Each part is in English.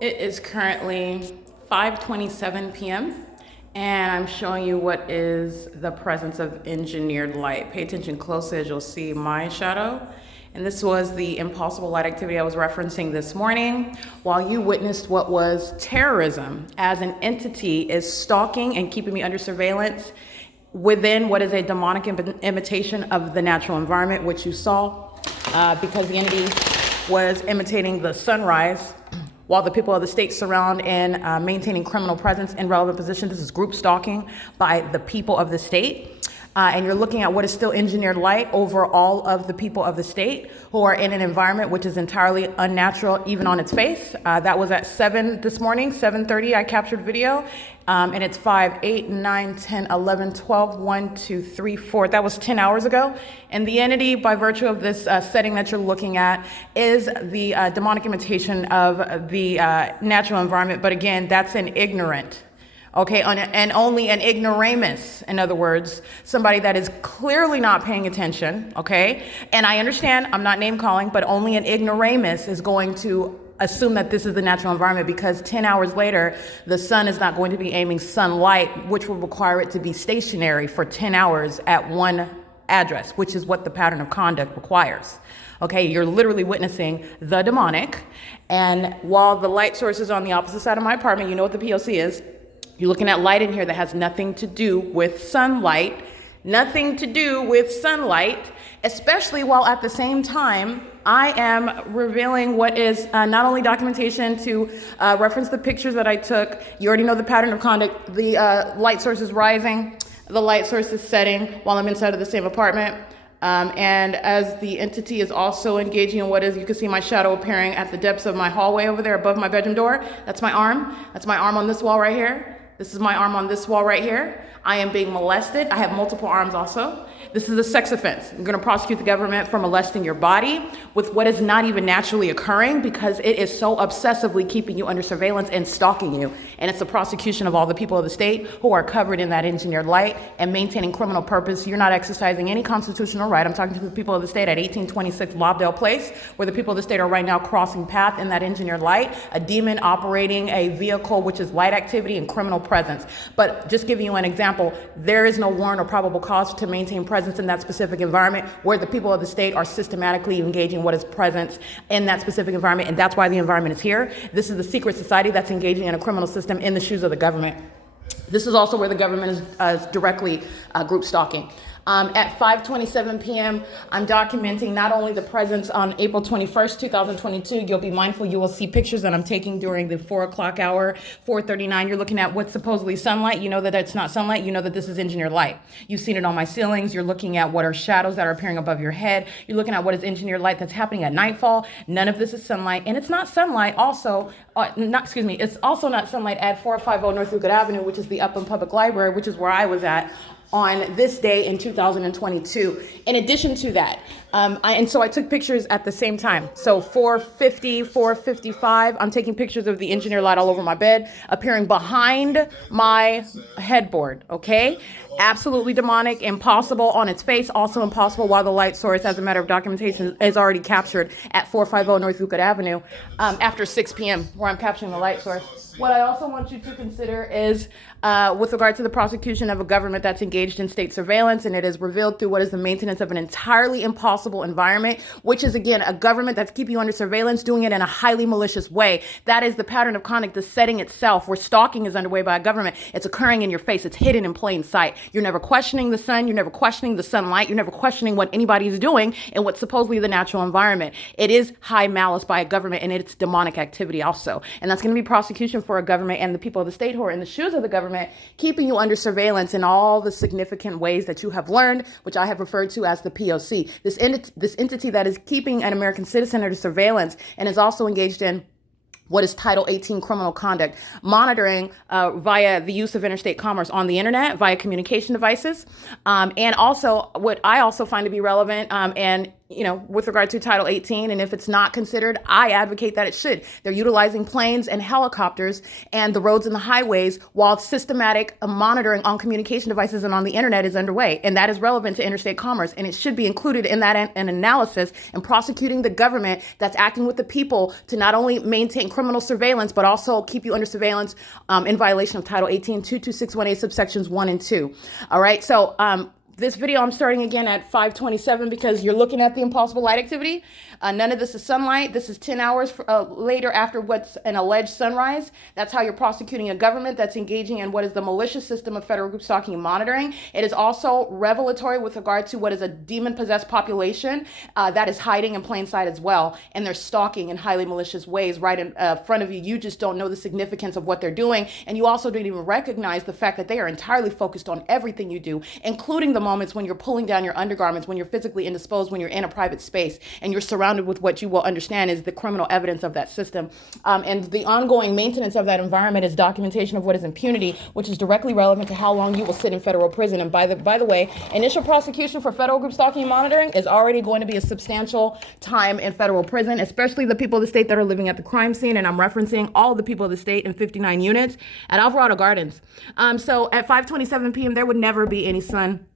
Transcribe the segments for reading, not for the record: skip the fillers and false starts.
It is currently 5:27 p.m. and I'm showing you what is the presence of engineered light. Pay attention closely as you'll see my shadow. And this was the impossible light activity I was referencing this morning while you witnessed what was terrorism as an entity is stalking and keeping me under surveillance within what is a demonic imitation of the natural environment, which you saw because the entity was imitating the sunrise while the people of the state surround and maintaining criminal presence in relevant positions. This is group stalking by the people of the state. And you're looking at what is still engineered light over all of the people of the state who are in an environment which is entirely unnatural, even on its face. That was at 7 this morning, 7:30, I captured video. And it's 5, 8, 9, 10, 11, 12, 1, 2, 3, 4. That was 10 hours ago. And the entity, by virtue of this setting that you're looking at, is the demonic imitation of the natural environment. But again, that's an ignorant. Okay, and only an ignoramus, in other words, somebody that is clearly not paying attention, okay? And I understand, I'm not name calling, but only an ignoramus is going to assume that this is the natural environment because 10 hours later, the sun is not going to be aiming sunlight, which will require it to be stationary for 10 hours at one address, which is what the pattern of conduct requires. Okay, you're literally witnessing the demonic. And while the light source is on the opposite side of my apartment, you know what the P.O.C. is. You're looking at light in here that has nothing to do with sunlight, especially while at the same time, I am revealing what is not only documentation to reference the pictures that I took. You already know the pattern of conduct. The light source is rising, the light source is setting while I'm inside of the same apartment. And as the entity is also engaging in what is, you can see my shadow appearing at the depths of my hallway over there above my bedroom door. That's my arm. That's my arm on this wall right here. This is my arm on this wall right here. I am being molested. I have multiple arms also. This is a sex offense. I'm going to prosecute the government for molesting your body with what is not even naturally occurring because it is so obsessively keeping you under surveillance and stalking you. And it's the prosecution of all the people of the state who are covered in that engineered light and maintaining criminal purpose. You're not exercising any constitutional right. I'm talking to the people of the state at 1826 Lobdell Place, where the people of the state are right now crossing path in that engineered light, a demon operating a vehicle which is light activity and criminal presence. But just giving you an example, there is no warrant or probable cause to maintain presence in that specific environment where the people of the state are systematically engaging what is present in that specific environment, and that's why the environment is here. This is the secret society that's engaging in a criminal system in the shoes of the government. This is also where the government is directly group stalking. At 5:27 p.m., I'm documenting not only the presence on April 21st, 2022. You'll be mindful. You will see pictures that I'm taking during the 4 o'clock hour, 4:39. You're looking at what's supposedly sunlight. You know that it's not sunlight. You know that this is engineered light. You've seen it on my ceilings. You're looking at what are shadows that are appearing above your head. You're looking at what is engineered light that's happening at nightfall. None of this is sunlight. And it's not sunlight also, it's also not sunlight at 450 North Euclid Avenue, which is the Upland Public Library, which is where I was at on this day in 2022. In addition to that, so I took pictures at the same time. So 4:50, 4:55, I'm taking pictures of the engineer light all over my bed, appearing behind my headboard, okay? Absolutely demonic, impossible on its face, also impossible while the light source, as a matter of documentation, is already captured at 450 North Euclid Avenue after 6 p.m., where I'm capturing the light source. What I also want you to consider is with regard to the prosecution of a government that's engaged in state surveillance, and it is revealed through what is the maintenance of an entirely impossible environment, which is, again, a government that's keeping you under surveillance, doing it in a highly malicious way. That is the pattern of conduct, the setting itself, where stalking is underway by a government. It's occurring in your face. It's hidden in plain sight. You're never questioning the sun. You're never questioning the sunlight. You're never questioning what anybody is doing in what's supposedly the natural environment. It is high malice by a government, and it's demonic activity also. And that's going to be prosecution for a government and the people of the state who are in the shoes of the government, keeping you under surveillance in all the significant ways that you have learned, which I have referred to as the P.O.C. This entity that is keeping an American citizen under surveillance and is also engaged in what is Title 18 criminal conduct, monitoring via the use of interstate commerce on the internet, via communication devices. And also, what I also find to be relevant and with regard to Title 18. And if it's not considered, I advocate that it should. They're utilizing planes and helicopters and the roads and the highways while systematic monitoring on communication devices and on the internet is underway. And that is relevant to interstate commerce. And it should be included in that an analysis and prosecuting the government that's acting with the people to not only maintain criminal surveillance, but also keep you under surveillance in violation of Title 18, 22618 subsections 1 and 2. All right. So, this video, I'm starting again at 5:27 because you're looking at the impossible light activity. None of this is sunlight. This is 10 hours later after what's an alleged sunrise. That's how you're prosecuting a government that's engaging in what is the malicious system of federal group stalking and monitoring. It is also revelatory with regard to what is a demon-possessed population that is hiding in plain sight as well. And they're stalking in highly malicious ways right in front of you. You just don't know the significance of what they're doing. And you also don't even recognize the fact that they are entirely focused on everything you do, including the moments when you're pulling down your undergarments, when you're physically indisposed, when you're in a private space and you're surrounded with what you will understand is the criminal evidence of that system. And the ongoing maintenance of that environment is documentation of what is impunity, which is directly relevant to how long you will sit in federal prison. And by the way, initial prosecution for federal group stalking and monitoring is already going to be a substantial time in federal prison, especially the people of the state that are living at the crime scene. And I'm referencing all the people of the state in 59 units at Alvarado Gardens. So at 5:27 p.m., there would never be any sun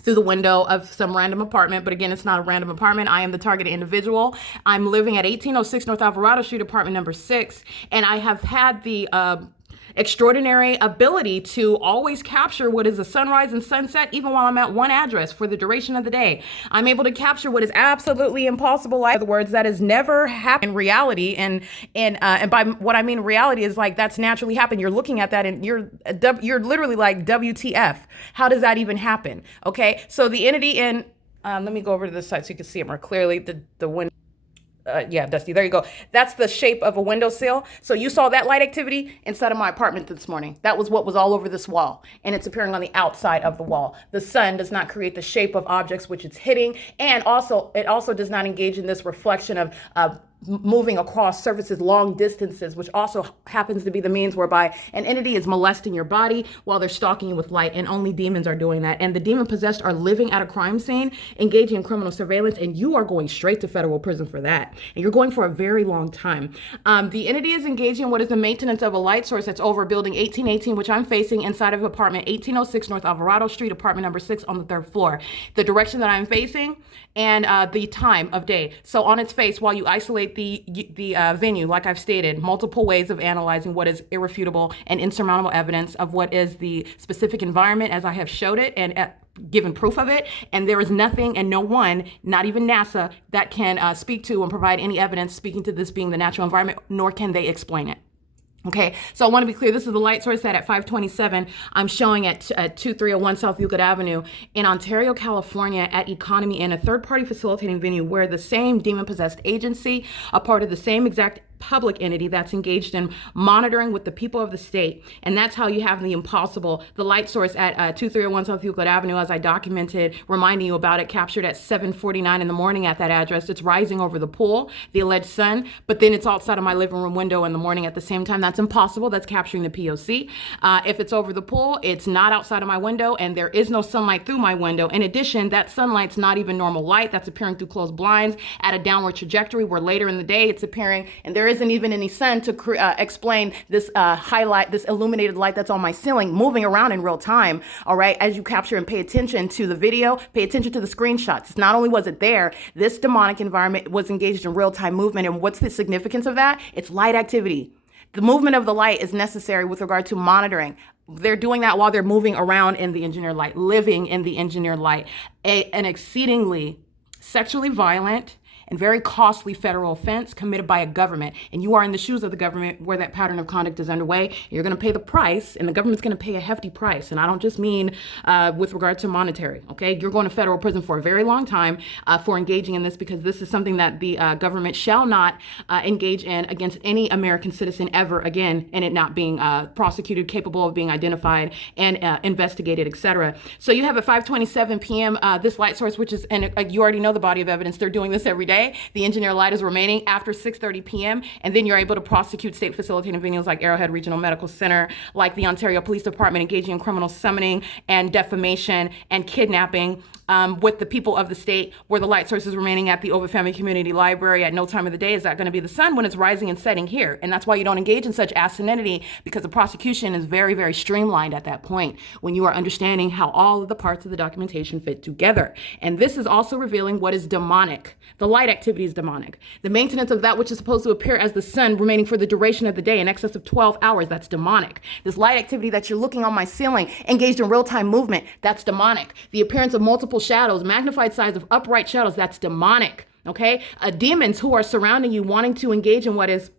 through the window of some random apartment. But again, it's not a random apartment. I am the targeted individual. I'm living at 1806 North Alvarado Street, apartment number 6. And I have had the extraordinary ability to always capture what is a sunrise and sunset, even while I'm at one address for the duration of the day. I'm able to capture what is absolutely impossible. In other words, that has never happened in reality. And by what I mean reality is like that's naturally happened. You're looking at that and you're literally like, WTF? How does that even happen? Okay, so the entity in, let me go over to this side so you can see it more clearly. The window. Yeah, Dusty, there you go. That's the shape of a windowsill. So you saw that light activity inside of my apartment this morning. That was what was all over this wall, and it's appearing on the outside of the wall. The sun does not create the shape of objects which it's hitting, and it also does not engage in this reflection of moving across surfaces long distances, which also happens to be the means whereby an entity is molesting your body while they're stalking you with light, and only demons are doing that. And the demon possessed are living at a crime scene, engaging in criminal surveillance, and you are going straight to federal prison for that. And you're going for a very long time. The entity is engaging in what is the maintenance of a light source that's over building 1818, which I'm facing inside of apartment 1806 North Alvarado Street, apartment number 6 on the 3rd floor. The direction that I'm facing and the time of day. So on its face, while you isolate the venue, like I've stated, multiple ways of analyzing what is irrefutable and insurmountable evidence of what is the specific environment as I have showed it and given proof of it. And there is nothing and no one, not even NASA, that can speak to and provide any evidence speaking to this being the natural environment, nor can they explain it. Okay, so I want to be clear. This is the light source that at 5:27 I'm showing at 2301 South Euclid Avenue in Ontario, California at Economy Inn, a third-party facilitating venue where the same demon-possessed agency, a part of the same exact public entity that's engaged in monitoring with the people of the state. And that's how you have the impossible, the light source at 2301 South Euclid Avenue, as I documented, reminding you about it, captured at 7:49 in the morning at that address. It's rising over the pool, the alleged sun, but then it's outside of my living room window in the morning at the same time. That's impossible. That's capturing the P.O.C. If it's over the pool, it's not outside of my window, and there is no sunlight through my window. In addition, that sunlight's not even normal light. That's appearing through closed blinds at a downward trajectory where later in the day it's appearing, and there isn't even any sun to explain this highlight, this illuminated light that's on my ceiling moving around in real time. All right, as you capture and pay attention to the video, pay attention to the screenshots. Not only was it there, this demonic environment was engaged in real-time movement. And what's the significance of that? It's light activity. The movement of the light is necessary with regard to monitoring. They're doing that while they're moving around in the engineered light, living in the engineered light. An exceedingly sexually violent and very costly federal offense committed by a government. And you are in the shoes of the government where that pattern of conduct is underway. You're going to pay the price, and the government's going to pay a hefty price. And I don't just mean with regard to monetary, okay? You're going to federal prison for a very long time for engaging in this, because this is something that the government shall not engage in against any American citizen ever again, and it not being prosecuted, capable of being identified and investigated, etc. So you have at 5:27 p.m. This light source, which is, and you already know the body of evidence, they're doing this every day. The engineer light is remaining after 6:30 p.m. And then you're able to prosecute state facilitating venues like Arrowhead Regional Medical Center, like the Ontario Police Department, engaging in criminal summoning and defamation and kidnapping with the people of the state where the light source is remaining at the Ovid Family Community Library at no time of the day. Is that going to be the sun when it's rising and setting here? And that's why you don't engage in such asininity, because the prosecution is very, very streamlined at that point when you are understanding how all of the parts of the documentation fit together. And this is also revealing what is demonic. The light activity is demonic. The maintenance of that which is supposed to appear as the sun remaining for the duration of the day in excess of 12 hours, that's demonic. This light activity that you're looking on my ceiling, engaged in real-time movement, that's demonic. The appearance of multiple shadows, magnified size of upright shadows, that's demonic. Okay? Demons who are surrounding you wanting to engage in what is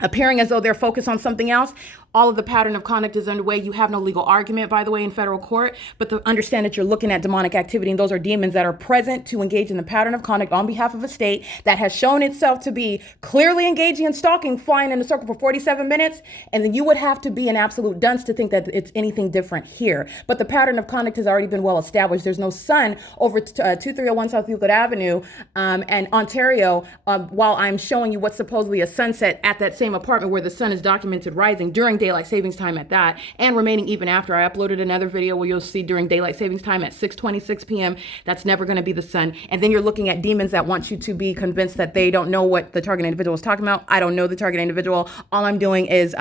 appearing as though they're focused on something else. All of the pattern of conduct is underway. You have no legal argument, by the way, in federal court, but to understand that you're looking at demonic activity, and those are demons that are present to engage in the pattern of conduct on behalf of a state that has shown itself to be clearly engaging in stalking, flying in a circle for 47 minutes, and then you would have to be an absolute dunce to think that it's anything different here. But the pattern of conduct has already been well established. There's no sun over 2301 South Euclid Avenue and Ontario while I'm showing you what's supposedly a sunset at that same apartment where the sun is documented rising during daylight savings time at that, and remaining even after. I uploaded another video where you'll see during daylight savings time at 6:26 p.m. That's never going to be the sun. And then you're looking at demons that want you to be convinced that they don't know what the target individual is talking about. I don't know the target individual. All I'm doing is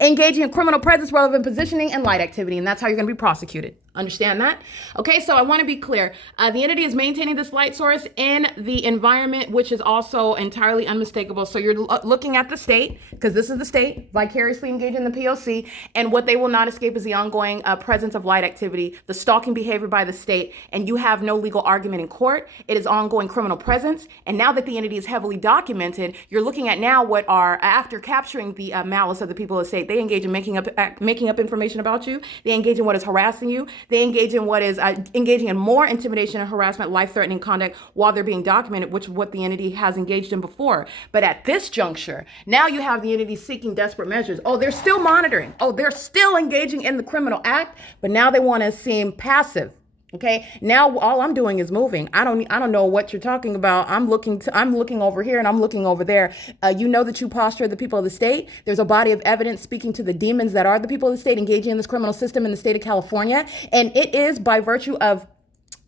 engaging in criminal presence, relevant positioning, and light activity, and that's how you're going to be prosecuted. Understand that? Okay, so I want to be clear. The entity is maintaining this light source in the environment, which is also entirely unmistakable. So you're looking at the state, because this is the state, vicariously engaging the P.O.C., and what they will not escape is the ongoing presence of light activity, the stalking behavior by the state, and you have no legal argument in court. It is ongoing criminal presence, and now that the entity is heavily documented, you're looking at now what are, after capturing the malice of the people of the state, they engage in making up information about you. They engage in what is harassing you. They engage in what is engaging in more intimidation and harassment, life-threatening conduct while they're being documented, which is what the entity has engaged in before. But at this juncture, now you have the entity seeking desperate measures. Oh, they're still monitoring. Oh, they're still engaging in the criminal act, but now they want to seem passive. Okay, now all I'm doing is moving. I don't know what you're talking about. I'm looking over here and I'm looking over there. You know that you posture the people of the state. There's a body of evidence speaking to the demons that are the people of the state engaging in this criminal system in the state of California. And it is by virtue of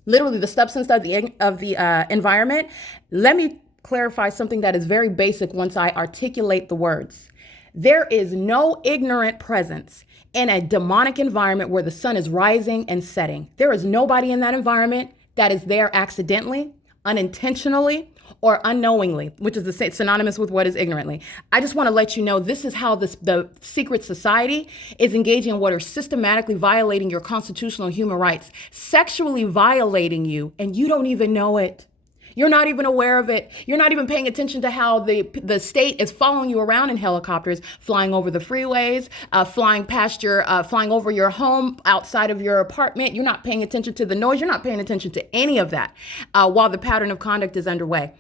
literally the substance of the environment. Let me clarify something that is very basic once I articulate the words. There is no ignorant presence in a demonic environment where the sun is rising and setting. There is nobody in that environment that is there accidentally, unintentionally, or unknowingly, which is synonymous with what is ignorantly. I just want to let you know this is how the secret society is engaging in what are systematically violating your constitutional human rights, sexually violating you, and you don't even know it. You're not even aware of it. You're not even paying attention to how the state is following you around in helicopters, flying over the freeways, flying over your home, outside of your apartment. You're not paying attention to the noise. You're not paying attention to any of that while the pattern of conduct is underway.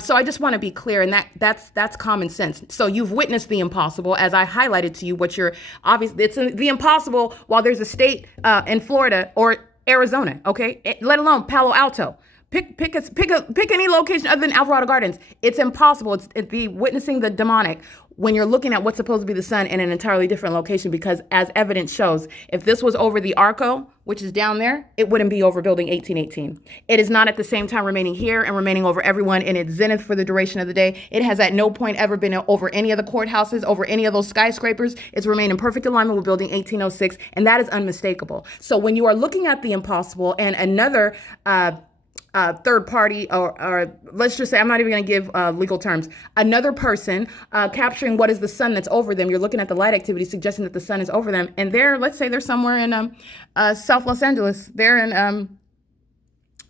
So I just want to be clear, and that's common sense. So you've witnessed the impossible, as I highlighted to you. It's the impossible while there's a state in Florida or Arizona, okay, let alone Palo Alto. Pick any location other than Alvarado Gardens. It's impossible. It's the witnessing the demonic when you're looking at what's supposed to be the sun in an entirely different location, because as evidence shows, if this was over the Arco, which is down there, it wouldn't be over building 1818. It is not at the same time remaining here and remaining over everyone in its zenith for the duration of the day. It has at no point ever been over any of the courthouses, over any of those skyscrapers. It's remained in perfect alignment with building 1806, and that is unmistakable. So when you are looking at the impossible and another third party, or let's just say, I'm not even going to give legal terms, another person capturing what is the sun that's over them. You're looking at the light activity suggesting that the sun is over them, and let's say they're somewhere in South Los Angeles. They're in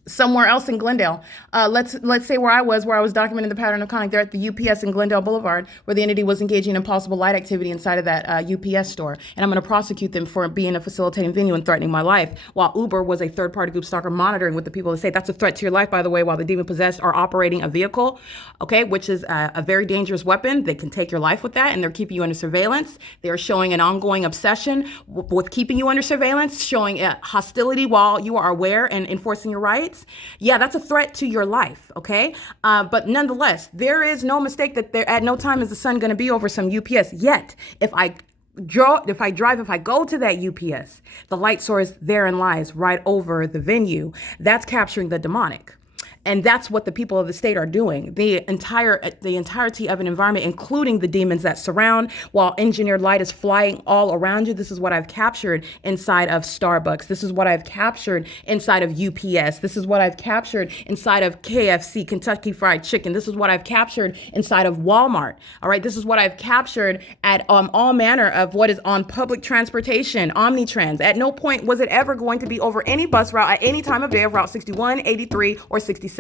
somewhere else in Glendale. Let's say where I was documenting the pattern of conduct. They're at the UPS in Glendale Boulevard, where the entity was engaging in possible light activity inside of that UPS store. And I'm going to prosecute them for being a facilitating venue and threatening my life, while Uber was a third-party group stalker monitoring with the people that say that's a threat to your life, by the way, while the demon-possessed are operating a vehicle, okay, which is a very dangerous weapon. They can take your life with that, and they're keeping you under surveillance. They're showing an ongoing obsession with keeping you under surveillance, showing hostility while you are aware and enforcing your rights. Yeah, that's a threat to your life, okay? But nonetheless, there is no mistake that there at no time is the sun going to be over some UPS. Yet, if I if I go to that UPS, the light source therein lies right over the venue. That's capturing the demonic. And that's what the people of the state are doing. The entirety of an environment, including the demons that surround, while engineered light is flying all around you. This is what I've captured inside of Starbucks. This is what I've captured inside of UPS. This is what I've captured inside of KFC, Kentucky Fried Chicken. This is what I've captured inside of Walmart. All right. This is what I've captured at all manner of what is on public transportation, Omnitrans. At no point was it ever going to be over any bus route at any time of day of Route 61, 83, or 66.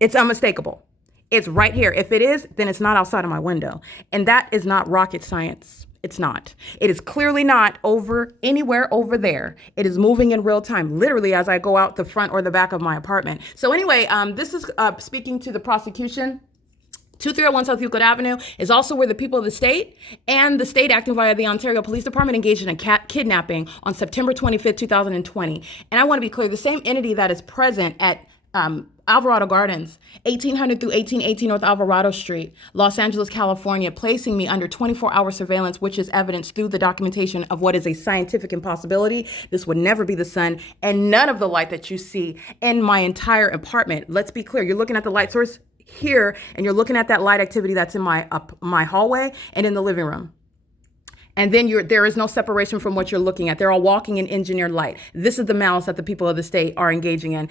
It's unmistakable. It's right here. If it is, then it's not outside of my window. And that is not rocket science. It's not. It is clearly not over anywhere over there. It is moving in real time, literally as I go out the front or the back of my apartment. So anyway, this is speaking to the prosecution. 2301 South Euclid Avenue is also where the people of the state and the state acting via the Ontario Police Department engaged in a kidnapping on September 25th, 2020. And I want to be clear, the same entity that is present at Alvarado Gardens, 1800 through 1818 North Alvarado Street, Los Angeles, California, placing me under 24-hour surveillance, which is evidenced through the documentation of what is a scientific impossibility. This would never be the sun, and none of the light that you see in my entire apartment. Let's be clear. You're looking at the light source here, and you're looking at that light activity that's in my hallway and in the living room. And then there is no separation from what you're looking at. They're all walking in engineered light. This is the malice that the people of the state are engaging in.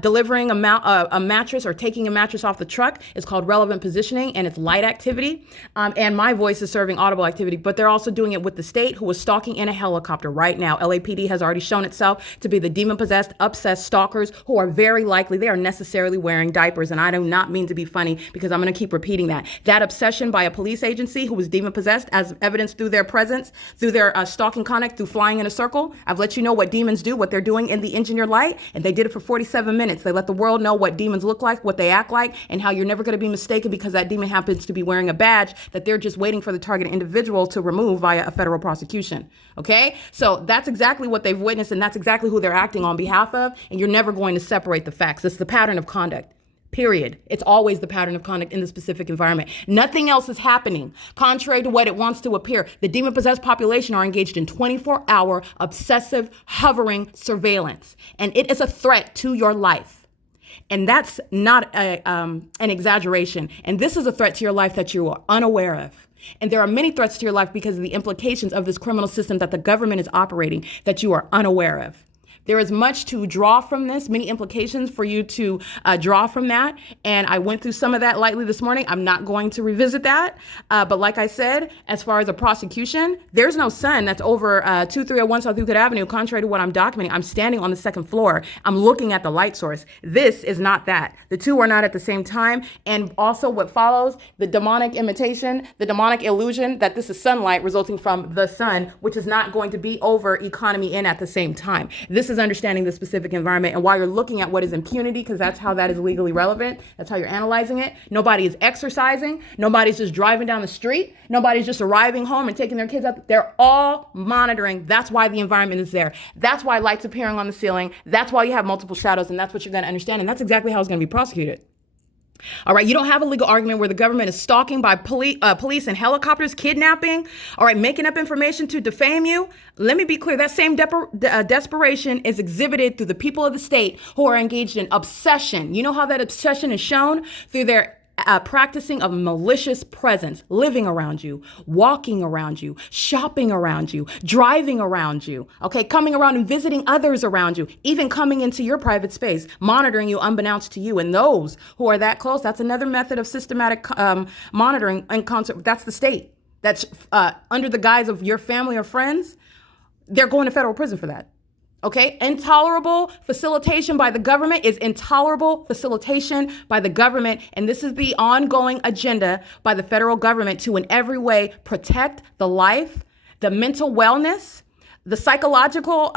Delivering a mattress or taking a mattress off the truck is called relevant positioning, and it's light activity. And my voice is serving audible activity, but they're also doing it with the state, who is stalking in a helicopter right now. LAPD has already shown itself to be the demon-possessed, obsessed stalkers who are very likely, they are necessarily wearing diapers. And I do not mean to be funny, because I'm going to keep repeating that. That obsession by a police agency who was demon-possessed, as evidenced through their presence, through their stalking conduct, through flying in a circle. I've let you know what demons do, what they're doing in the engineered light, and they did it for 47 minutes. They let the world know what demons look like, what they act like, and how you're never going to be mistaken because that demon happens to be wearing a badge that they're just waiting for the target individual to remove via a federal prosecution. Okay? So that's exactly what they've witnessed, and that's exactly who they're acting on behalf of, and you're never going to separate the facts. It's the pattern of conduct. Period. It's always the pattern of conduct in the specific environment. Nothing else is happening. Contrary to what it wants to appear, the demon-possessed population are engaged in 24-hour obsessive hovering surveillance, and it is a threat to your life. And that's not an exaggeration. And this is a threat to your life that you are unaware of. And there are many threats to your life because of the implications of this criminal system that the government is operating that you are unaware of. There is much to draw from this, many implications for you to draw from that. And I went through some of that lightly this morning. I'm not going to revisit that. But like I said, as far as a prosecution, there's no sun that's over 2301 South Euclid Avenue, contrary to what I'm documenting. I'm standing on the second floor. I'm looking at the light source. This is not that. The two are not at the same time. And also what follows, the demonic imitation, the demonic illusion that this is sunlight resulting from the sun, which is not going to be over economy in at the same time. This is understanding the specific environment. And while you're looking at what is impunity, because that's how that is legally relevant, that's how you're analyzing it. Nobody is exercising. Nobody's just driving down the street. Nobody's just arriving home and taking their kids out. They're all monitoring. That's why the environment is there. That's why lights appearing on the ceiling. That's why you have multiple shadows. And that's what you're going to understand. And that's exactly how it's going to be prosecuted. All right, you don't have a legal argument where the government is stalking by police and helicopters, kidnapping, all right, making up information to defame you. Let me be clear, that same desperation is exhibited through the people of the state who are engaged in obsession. You know how that obsession is shown? Through their practicing of malicious presence, living around you, walking around you, shopping around you, driving around you, okay, coming around and visiting others around you, even coming into your private space, monitoring you unbeknownst to you. And those who are that close, that's another method of systematic monitoring and concert. That's the state. That's under the guise of your family or friends. They're going to federal prison for that. Okay, intolerable facilitation by the government is intolerable facilitation by the government. And this is the ongoing agenda by the federal government to in every way protect the life, the mental wellness, the psychological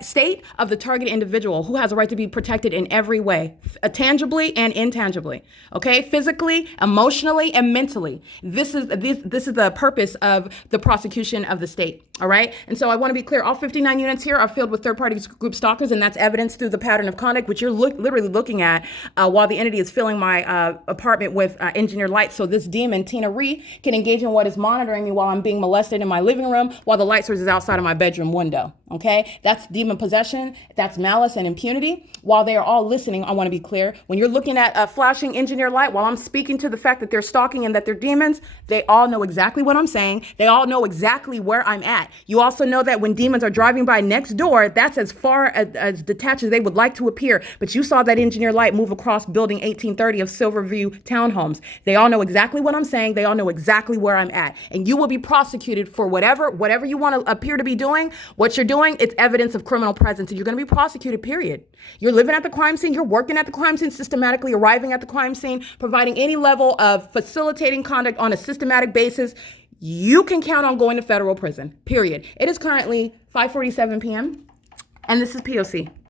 state of the target individual who has a right to be protected in every way, tangibly and intangibly, okay? Physically, emotionally, and mentally. This is the purpose of the prosecution of the state, all right? And so I want to be clear, all 59 units here are filled with third-party group stalkers, and that's evidence through the pattern of conduct, which you're literally looking at while the entity is filling my apartment with engineered lights. So this demon, Tina Ree, can engage in what is monitoring me while I'm being molested in my living room while the light source is outside of my bedroom window, okay? That's demon possession, that's malice and impunity. While they are all listening, I want to be clear, when you're looking at a flashing engineered light, while I'm speaking to the fact that they're stalking and that they're demons, they all know exactly what I'm saying. They all know exactly where I'm at. You also know that when demons are driving by next door, that's as far as detached as they would like to appear. But you saw that engineered light move across building 1830 of Silverview townhomes. They all know exactly what I'm saying. They all know exactly where I'm at. And you will be prosecuted for whatever you want to appear to be doing. What you're doing, it's evidence of criminal presence, and you're going to be prosecuted, period. You're living at the crime scene, you're working at the crime scene, systematically arriving at the crime scene, providing any level of facilitating conduct on a systematic basis. You can count on going to federal prison, period. It is currently 5:47 p.m., and this is P.O.C.